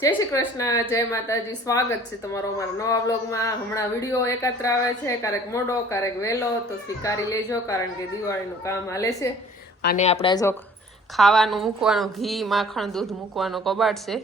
જય શ્રી કૃષ્ણ, જય માતાજી. સ્વાગત છે તમારો અમારા નવા વ્લોગમાં. હમણાં વિડીયો એકાત્ર આવે છે, ક્યારેક મોડો ક્યારેક વહેલો, તો સ્વીકારી લેજો કારણ કે દિવાળીનું કામ હાલે છે. અને આપણે જો ખાવાનું મૂકવાનું ઘી માખણ દૂધ મૂકવાનો કબાટ છે,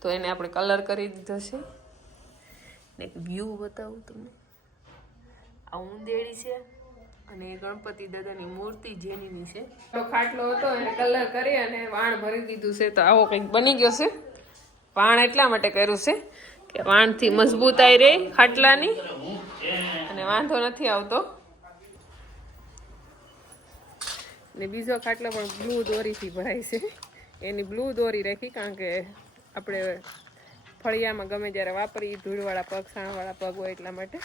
તો એને આપણે કલર કરી દીધો છે. એક વ્યૂ બતાવું તમને. આ ઉંદેડી છે અને ગણપતિ દાદાની મૂર્તિ જેનીની છે. ખાટલો હતો એને કલર કરી અને વાણ ભરી દીધું છે, તો આવો કંઈક બની ગયો છે. વાણ એટલા માટે કર્યું છે કે વાણથી મજબૂતાઈ રહે ખાટલાની અને વાંધો નથી આવતો. ને બીજો ખાટલો પણ બ્લુ દોરીથી ભરાય છે. એની બ્લુ દોરી રાખી કારણ કે આપણે ફળિયામાં ગમે ત્યારે વાપરી ધૂળવાળા પગ સાણવાળા પગ હોય એટલા માટે.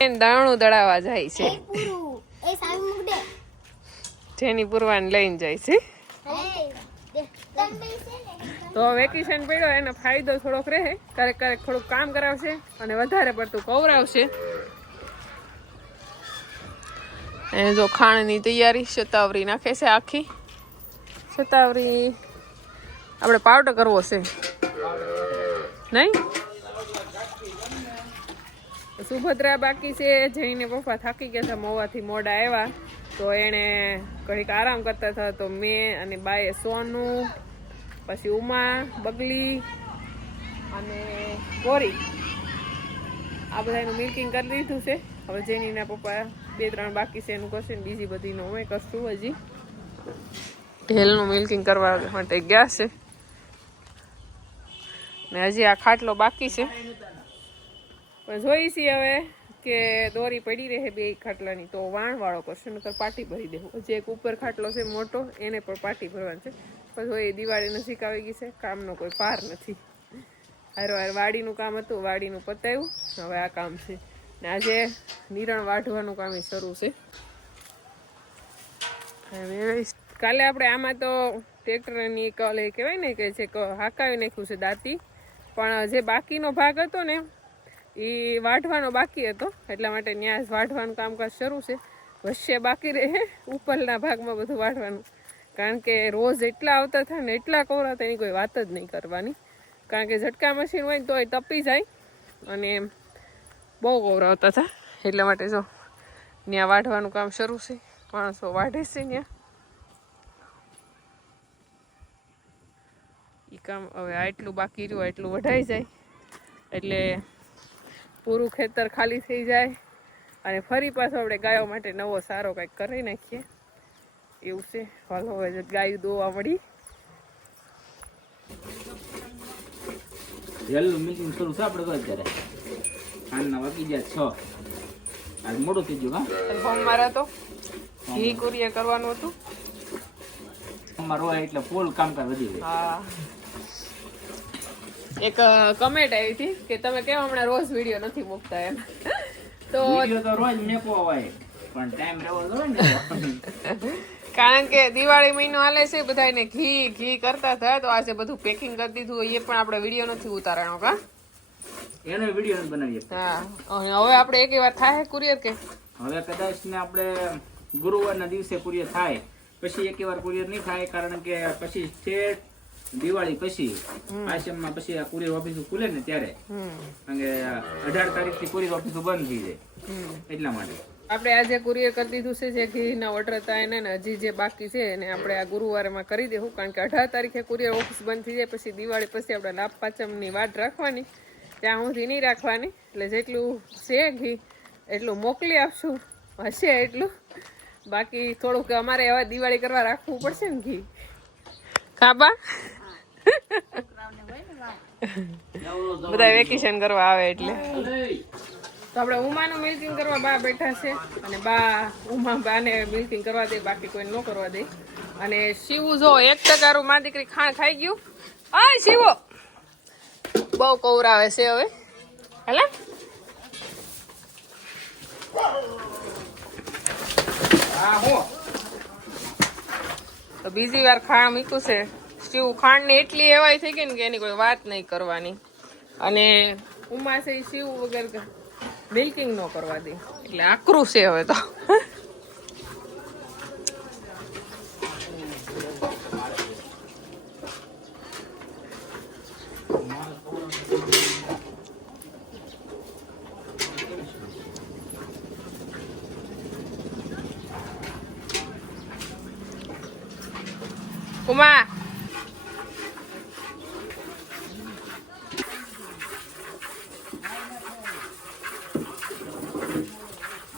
એને દાણું દળાવવા જાય છે, જેની પુરવાને લઈને જાય છે. તો વેકેશન પડ્યો એનો ફાયદો થોડોક રહે, ક્યારેક ક્યારેક થોડુંક કામ કરાવશે અને વધારે પડતું કવરાવશે. એ જો ખાણની તૈયારી, શતાવરી નાખે છે. આખી શતાવરી આપણે પાવડર કરવો છે નહીં. સુભદ્રા બાકી છે. જઈને પપ્પા થાકી ગયા હતા, મોવાથી મોડા આવ્યા, તો એણે ઘડીક આરામ કરતા હતા. તો મેં અને બાએ સોનું, પછી ઉમા, બગલી અને ગોરી આ બધાનું મિલ્કિંગ કરી દીધું છે. હવે જેનીના પપ્પા 2-3 બાકી છે એનું કરશે ને બીજી બધીનું અમે કરશું. હજી ઢેલનું મિલ્કિંગ કરવા માટે ગયા છે ને હજી આ ખાટલો બાકી છે. પણ જોઈ છીએ હવે કે દોરી પડી રહે બે ખાટલાની તો વાણવાળો કરશે, નકર પાટી ભરી દેવું. હજી એક ઉપર ખાટલો છે મોટો, એને પણ પાટી ભરવાની છે. પછી એ દિવાળી નજીક આવી ગઈ છે, કામનો કોઈ પાર નથી. હારો વાડીનું કામ હતું, વાડીનું પતાવ્યું, હવે આ કામ છે. ને આજે નિરણ વાઢવાનું કામ શરૂ છે. કાલે આપણે આમાં તો ટ્રેક્ટરની કલે કહેવાય ને કે જે હાકાવી નાખ્યું છે દાંતી, પણ જે બાકીનો ભાગ હતો ને એ વાઢવાનો બાકી હતો, એટલા માટે ત્યાં વાઢવાનું કામકાજ શરૂ છે. વચ્ચે બાકી રહે ઉપરના ભાગમાં બધું વાઢવાનું, કારણ કે રોજ એટલા આવતા થાય ને એટલા કવરાતા એની કોઈ વાત જ નહીં કરવાની. કારણ કે ઝટકા મશીન હોય તો એ તપી જાય અને બહુ કવરાવતા હતા, એટલા માટે જો ત્યાં વાઢવાનું કામ શરૂ છે. માણસો વાઢે છે ત્યાં એ કામ. હવે આટલું બાકી રહ્યું, આટલું વઢાઈ જાય એટલે પૂરું ખેતર ખાલી થઈ જાય અને ફરી પાછો આપણે ગાયો માટે નવો સારો કંઈક કરી નાખીએ એવું છે. હાલો હવે ગાયું દોવા મળી. હેલું મિટિંગ શરૂ છે આપણે તો અત્યારે ખાંડના વાગી ગયા 6. આજ મોડું થઈ ગયું. ફોન મારા તો ઘી કુરિયર કરવાનું હતું અમારો એટલે ફૂલ કામકાજ વધી ગયું. હા, એક કમેન્ટ આવી હતી કે તમે કેમ હમણાં રોજ વિડીયો નથી મૂકતા એમ. તો વિડિયો તો રોજ મેકો હોય પણ ટાઈમ રહેવો જોઈએ ને. કારણ કે દિવાળી મહિનો હાલે છે, બધાને ઘી કરતા હતા, તો આજે બધું પેકિંગ કરી દીધું. એ પણ આપણે વિડીયો નથી ઉતારવાનો કા એનો વિડીયો નથી બનાવીએ. હા, હવે આપણે એક વાર થાય કુરિયર કે હવે કદાચ ને આપણે ગુરુવારના દિવસે કુરિયર થાય, પછી એક વાર કુરિયર નહીં થાય, કારણ કે પછી છેક દિવાળી પછી આશ્રમમાં પછી આ કુરિયર ઓફિસ ખુલે ને ત્યારે, કારણ કે 18 તારીખથી કુરિયર ઓફિસ બંધ થઈ જાય, એટલા માટે આપણે આજે કુરિયર કરી દીધું છે. જે ઘીના ઓર્ડર હતા એને ને હજી જે બાકી છે એને આપણે આ ગુરુવારમાં કરી દેવું, કારણ કે 18 તારીખે કુરિયર ઓફિસ બંધ થઈ જાય. પછી દિવાળી પછી આપણે લાભ પાંચમની વાટ રાખવાની, ત્યાં સુધી નહીં રાખવાની. એટલે જેટલું છે ઘી એટલું મોકલી આપશું, હશે એટલું. બાકી થોડુંક અમારે હવે દિવાળી કરવા રાખવું પડશે ને ઘી. ખાબા બધા વેકેશન કરવા આવે એટલે. તો આપણે ઉમાનું મિલ્કિંગ કરવા બા બેઠા છે અને બા ઉમા બાને મિલ્કિંગ કરવા દે, બાકી કોઈ ન કરવા દે. અને શિવું જો 1% માં દીકરી ખાણ ખાઈ ગયું. હા શિવો બહુ કવરાવે છે હવે. હેલા તો બીજી વાર ખાણ મૂક્યું છે. શિવ ખાંડની એટલી એવાય થઈ ગઈ ને કે એની કોઈ વાત નહીં કરવાની. અને ઉમા છે શિવ વગર મિલ્કિંગ ન કરવા દે, એટલે આકરું છે હવે તો. ઉમા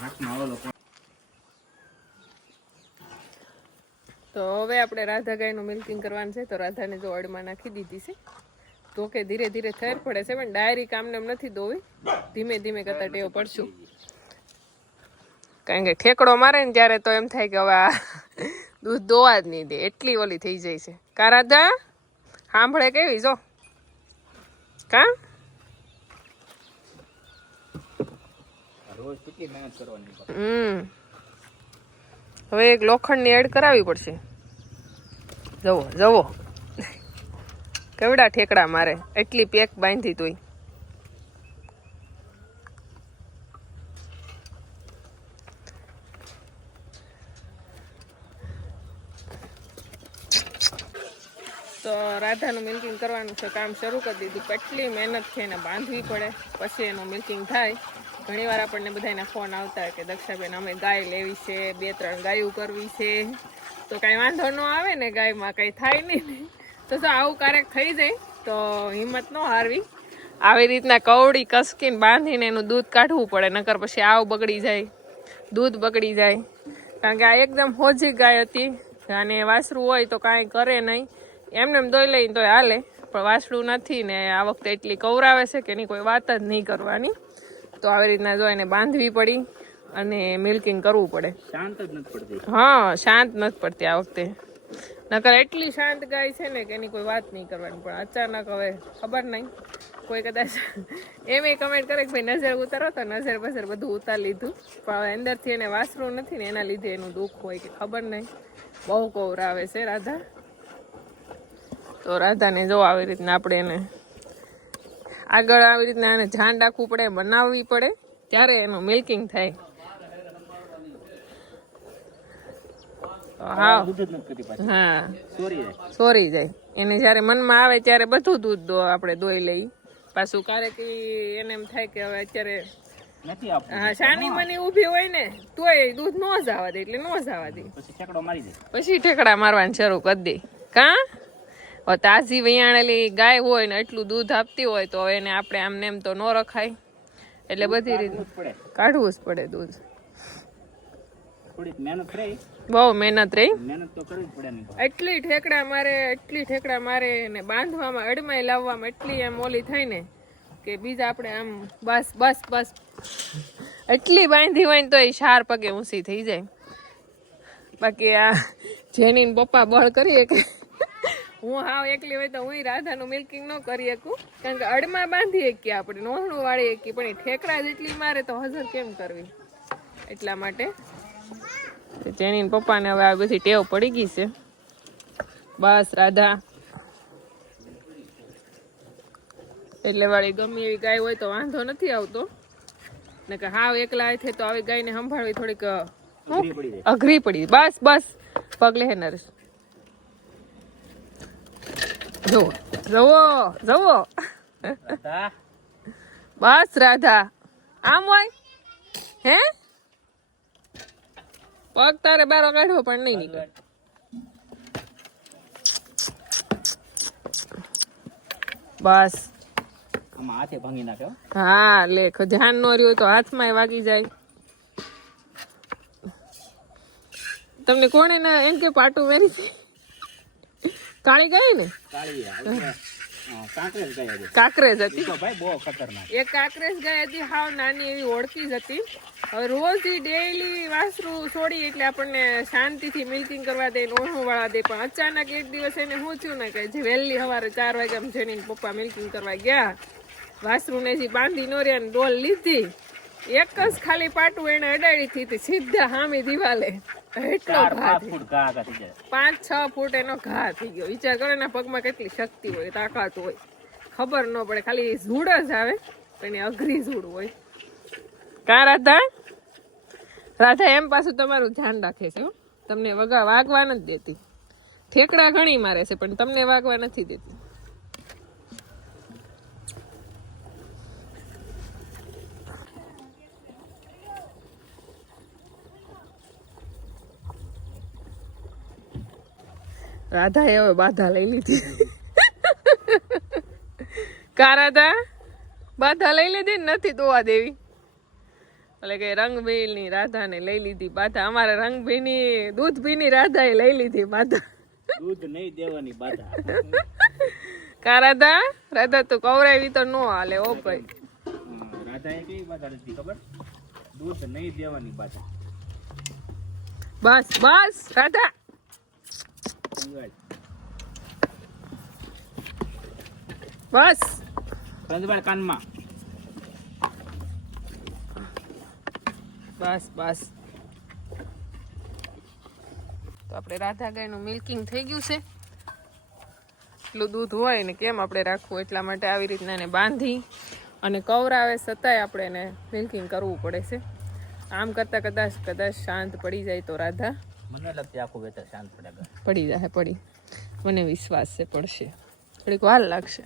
હાથમાં ઓલો તો હવે આપણે રાધા ગાયનું મિલ્કિંગ કરવાનું છે. તો રાધાને જો અડમાં નાખી દીધી છે. તો કે ધીરે ધીરે થેર પડે છે, પણ ડાયરી કામને એમ નથી દોવી, ધીમે ધીમે કરતા ટેવ પડશું. કારણ કે ઠેકડો મારે ને ત્યારે તો એમ થાય કે હવે આ દૂધ દોવા જ નહીં દે, એટલી ઓલી થઈ જાય છે. કા રાધા સાંભળે કેવી જો કા રોજ કેટલી મહેનત કરવાની. હવે એક લોખંડની એડ કરાવવી પડશે. જવો જવો કેવડા ઠેકડા મારે, એટલી પેક બાંધી તોય. તો રાધાનું મિલ્કિંગ કરવાનું છે, કામ શરૂ કરી દીધું. કેટલી મહેનત છે, એને બાંધવી પડે પછી એનું મિલ્કિંગ થાય. ઘણીવાર આપણને બધાના ફોન આવતા હોય કે દક્ષાબેન અમે ગાય લેવી છે, 2-3 ગાયું કરવી છે. તો કાંઈ વાંધો ન આવે ને, ગાયમાં કંઈ થાય નહીં ને. તો આવું ક્યારેક થઈ જાય તો હિંમત ન હારવી. આવી રીતના કવડી કસકીને બાંધીને એનું દૂધ કાઢવું પડે, નકર પછી આવ બગડી જાય, દૂધ બગડી જાય. કારણ કે આ એકદમ હોજી ગાય હતી અને વાસરું હોય તો કાંઈ કરે નહીં, એમને એમ દોઈ લઈને તોય હાલે. પણ વાસળું નથી ને આ વખતે એટલી કવરાવે છે કે એની કોઈ વાત જ નહીં કરવાની. તો આવી રીતના જો એને બાંધવી પડી અને મિલ્કિંગ કરવું પડે. શાંત જ નથી પડતી. હા, શાંત નથી પડતી આ વખતે. નકર એટલી શાંત ગાય છે ને કે એની કોઈ વાત નહીં કરવાની. પણ અચાનક હવે ખબર નહીં, કોઈ કદાચ એમ કમેન્ટ કરે કે ભાઈ નજર ઉતારો, તો નજર બજર બધું ઉતારી લીધું. પણ હવે અંદરથી એને વાસરું નથી ને એના લીધે એનું દુઃખ હોય કે ખબર નહીં. બહુ કવરાવે છે રાધા. તો રાધાને જો આવી રીતના આપણે એને આગળ આવી રીતના એને ધ્યાન રાખવું પડે, બનાવવી પડે, ત્યારે એનું મિલ્કિંગ થાય. હા સોરી જાય એને જયારે મનમાં આવે ત્યારે બધું દૂધ આપણે દોઈ લઈ. પાછું ક્યારેક એને એમ થાય કે હવે અત્યારે હા શાની મની ઊભી હોય ને તોય દૂધ ન જવા દે, એટલે ન જવા દે, પછી ઠેકડા મારવાનું શરૂ કરી દે. કા તાજી વૈયાણેલી ગાય હોય ને એટલું દૂધ આપતી હોય તો એને આપણે આમને એમ તો ન રખાય, એટલે બધી રીતે કાઢવું જ પડે દૂધ. બહુ મહેનત રહી, એટલી ઠેકડા મારે ને બાંધવામાં, અડમાઈ લાવવામાં એટલી એમ ઓલી થઈ ને કે બીજા આપણે આમ બસ બસ બસ એટલી બાંધી હોય ને તો એ 4 પગે ઊંચી થઈ જાય. બાકી આ જેની પપ્પા બળ કરીએ કે હું હાવ એકલી હોય તો હું રાધાનું મિલ્કિંગ ન કરી શકું, કારણ કે અડમાં બાંધી શકીએ આપણે, નોહણું વાળી શકીએ, પણ એ ઠેકડા જેટલી મારે તો હજર કેમ કરવી. એટલા માટે જેની પપ્પાને હવે આ બધી ટેવ પડી ગઈ છે. બસ રાધા એટલે વાળી ગમે એવી ગાય હોય તો વાંધો નથી આવતો, ને કે હાવ એકલા છે તો આવી ગાયને સંભાળવી થોડીક અઘરી પડી. બસ બસ પગલે હે નરેશ, જવો જવો જવો બસ રાધા આમ હોય હે, પગ તારે બારો કાઢવો પણ નહીં નીકળે. બસ હાથે ભાંગી નાખ્યો. હા લે, ધ્યાન ન રહ્યું તો હાથમાં વાગી જાય. તમને કોણે ના એમ કે પાટું વેરી કાળી ગઈ ને, કાંકરેજ હતી, એક કાંકરેજ ગાય હતી, હાવ નાની એવી ઓળખી જ હતી. હવે રોજ ડેઈલી વાસરું છોડી એટલે આપણને શાંતિથી મિલ્કિંગ કરવા દે, નોહું વાળા દે. પણ અચાનક એક દિવસ એને શું થયું ને કે જે વહેલી સવારે 4 વાગ્યા જેની પપ્પા મિલ્કિંગ કરવા ગયા, વાસરું ને જે બાંધી નો રહ્યા ને ડોલ લીધી, એક જ ખાલી પાટું એને અડાડી હતી સીધા હામી દિવાલે. એટલો ઘા 5-6 ફૂટ એનો ઘા થઈ ગયો. વિચાર કરો એના પગમાં કેટલી શક્તિ હોય, તાકાત હોય, ખબર ન પડે, ખાલી ઝૂડ જ આવે પણ એ અઘરી ઝૂડ હોય. કા રાધા? રાધા એમ પાછું તમારું ધ્યાન રાખે છે, તમને વાગવા નથી દેતી. ઠેકડા ઘણી મારે છે પણ તમને વાગવા નથી દેતી. રાધાએ હવે બાધા લઈ લીધી. કા રાધા બાધા લઈ લીધી ને નથી દોવા દેવી એટલે કે રંગભીની રાધાને લઈ લીધી બાધા. અમારે રંગભીની દૂધભીની રાધાએ લઈ લીધી બાધા. દૂધ નહીં દેવાની બાધા. કા રાધા રાધા તું કવરાવી તો નો હાલે ઓ ભાઈ. રાધાએ કેવી બાધા નથી ખબર? દૂધ નહીં દેવાની બાધા. બસ બસ રાધા બસ રંજભાઈ કાનમાં. બસ બસ તો આપણે રાધા ગાયનું મિલ્કિંગ થઈ ગયું છે. એટલું દૂધ હોય ને કેમ આપણે રાખવું એટલા માટે આવી રીતના એને બાંધી અને કવરાવે છતાંય આપણે એને મિલ્કિંગ કરવું પડે છે. આમ કરતાં કદાચ શાંત પડી જાય તો રાધા મને લગતી આખું વેતર શાંત પડે. પડી જાય પડી મને વિશ્વાસ છે પડશે થોડીક વાર લાગશે.